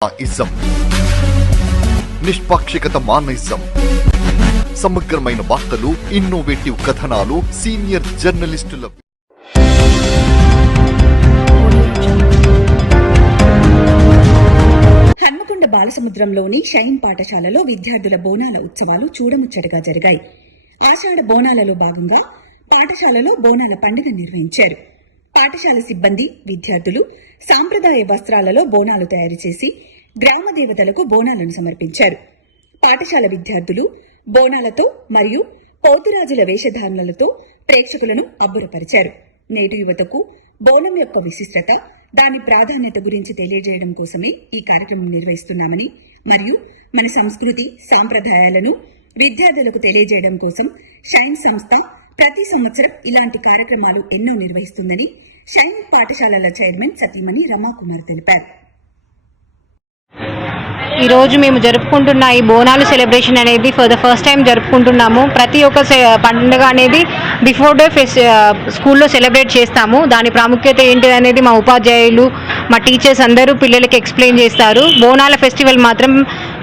Ism నిష్పాక్షికత మానయిజం సమగ్రమైన వార్తలు, innovative కథనాలు, సీనియర్ జర్నలిస్టుల హన్మకొండ బాలసముద్రంలోని షైన్ పాఠశాలలో విద్యార్థుల బోనాల ఉత్సవాలు చూడముచ్చటగా జరిగాయి. ఆషాఢ బోనాలలో భాగంగా పాఠశాలలో బోనాల పండుగ నిర్వహించారు. పాఠశాల సిబ్బంది, విద్యార్థులు సాంప్రదాయ వస్త్రాలలో బోనాలు తయారు చేసి గ్రామ దేవతలకు బోనాలను సమర్పించారు. పాఠశాల విద్యార్థులు బోనాలతో మరియు పోతురాజుల వేషధారణలతో ప్రేక్షకులను అబ్బురపరిచారు. నేటి యువతకు బోనం యొక్క విశిష్టత, దాని ప్రాధాన్యత గురించి తెలియజేయడం కోసమే ఈ కార్యక్రమం నిర్వహిస్తున్నామని మరియు మన సంస్కృతి సాంప్రదాయాలను విద్యార్థులకు తెలియజేయడం కోసం షైన్ సంస్థ ప్రతి సంవత్సరం ఇలాంటి కార్యక్రమాలు ఎన్నో నిర్వహిస్తుందని షైన్ పాఠశాలల చైర్మన్ సతీమణి రమాకుమార్ తెలిపారు. ఈరోజు మేము జరుపుకుంటున్న ఈ బోనాలు సెలబ్రేషన్ అనేది ఫర్ ద ఫస్ట్ టైం జరుపుకుంటున్నాము. ప్రతి ఒక్క పండుగ అనేది బిఫోర్ డే స్కూల్లో సెలబ్రేట్ చేస్తాము. దాని ప్రాముఖ్యత ఏంటి అనేది మా ఉపాధ్యాయులు, మా టీచర్స్ అందరూ పిల్లలకి ఎక్స్ప్లెయిన్ చేస్తారు. బోనాల ఫెస్టివల్ మాత్రం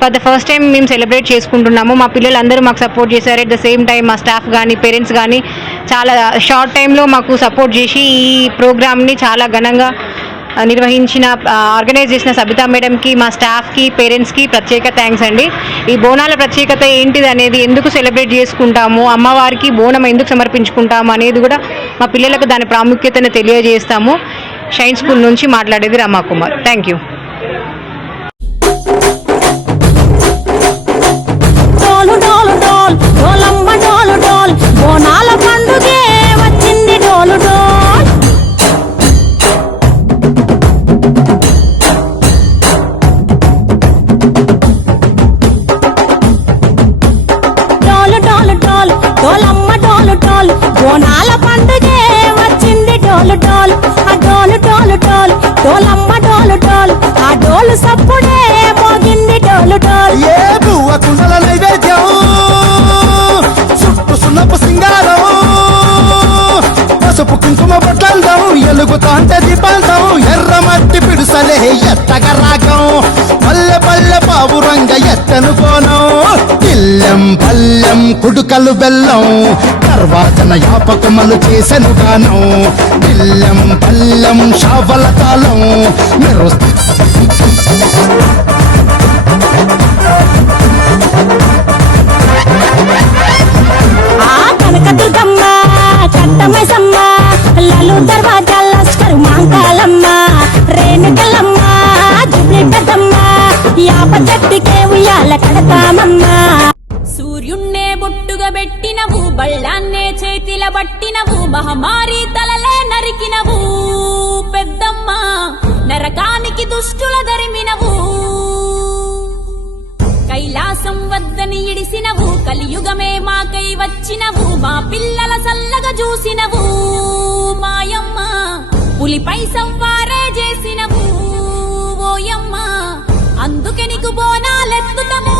ఫర్ ద ఫస్ట్ టైం మేము సెలబ్రేట్ చేసుకుంటున్నాము. మా పిల్లలందరూ మాకు సపోర్ట్ చేశారు. అట్ ద సేమ్ టైం మా స్టాఫ్ కానీ పేరెంట్స్ కానీ చాలా షార్ట్ టైంలో మాకు సపోర్ట్ చేసి ఈ ప్రోగ్రామ్ని చాలా ఘనంగా నిర్వహించిన ఆర్గనైజ్ చేసిన సబితా మేడంకి, మా స్టాఫ్కి, పేరెంట్స్కి ప్రత్యేక థ్యాంక్స్ అండి. ఈ బోనాల ప్రత్యేకత ఏంటిది అనేది, ఎందుకు సెలబ్రేట్ చేసుకుంటాము, అమ్మవారికి బోనం ఎందుకు సమర్పించుకుంటాము అనేది కూడా మా పిల్లలకు దాని ప్రాముఖ్యతను తెలియజేస్తాము. షైన్ స్కూల్ నుంచి మాట్లాడేది రమాకుమార్. Thank you. బోనాల పండుగే వచ్చింది డోలు డోలు, ఆ డోలు డోలు డోలు డోలమ్మ డోలు డోలు, ఆ డోలు సప్పుడే మోగింది డోలు డోలు. ఏ బువ్వ కుండల నైవేద్యం, చుట్టు సున్నపు సింగారం, పసుపు కుంకుమ బొట్లందం, ఎలుగుతాంటే దీపాంతం, ఎర్ర మట్టి పిడుసలే ఎత్తగ రాగం, పల్లె పల్లె పావురంగ ఎత్తను కోనం, ఇల్లెం పల్లెం కుడుకలు బెల్లం, తర్వాతన యాపకమలు చేసెను గానం, ఇల్లెం పల్లెం షావల తాళం కనకదుర్గమ్మ, కట్టమైసమ్మ, లలు దర్వాజా లస్కరు మాంకాలమ్మ, రేణుకలమ్మ, జుబ్లి పెద్దమ్మ, యాప చెట్టుకే ఉయ్యాల కడతామమ్మ. సూర్యున్నే బొట్టుగా పెట్టినవు, బళ్ళాన్నే చేతిల పట్టినవు, మహమారి తలలే నరికినవు పెద్దమ్మ, నరకానికి దుష్టుల దరిమినవు, కైలాసం వద్దని ఇడిసినవు, కలియుగమే మాకై వచ్చినవు, మా పిల్లల సల్లగా చూసినవు మాయమ్మ, పులిపై సవ్వారే చేసినవు ఓయమ్మ, అందుకే నీకు బోనాలెత్తుతము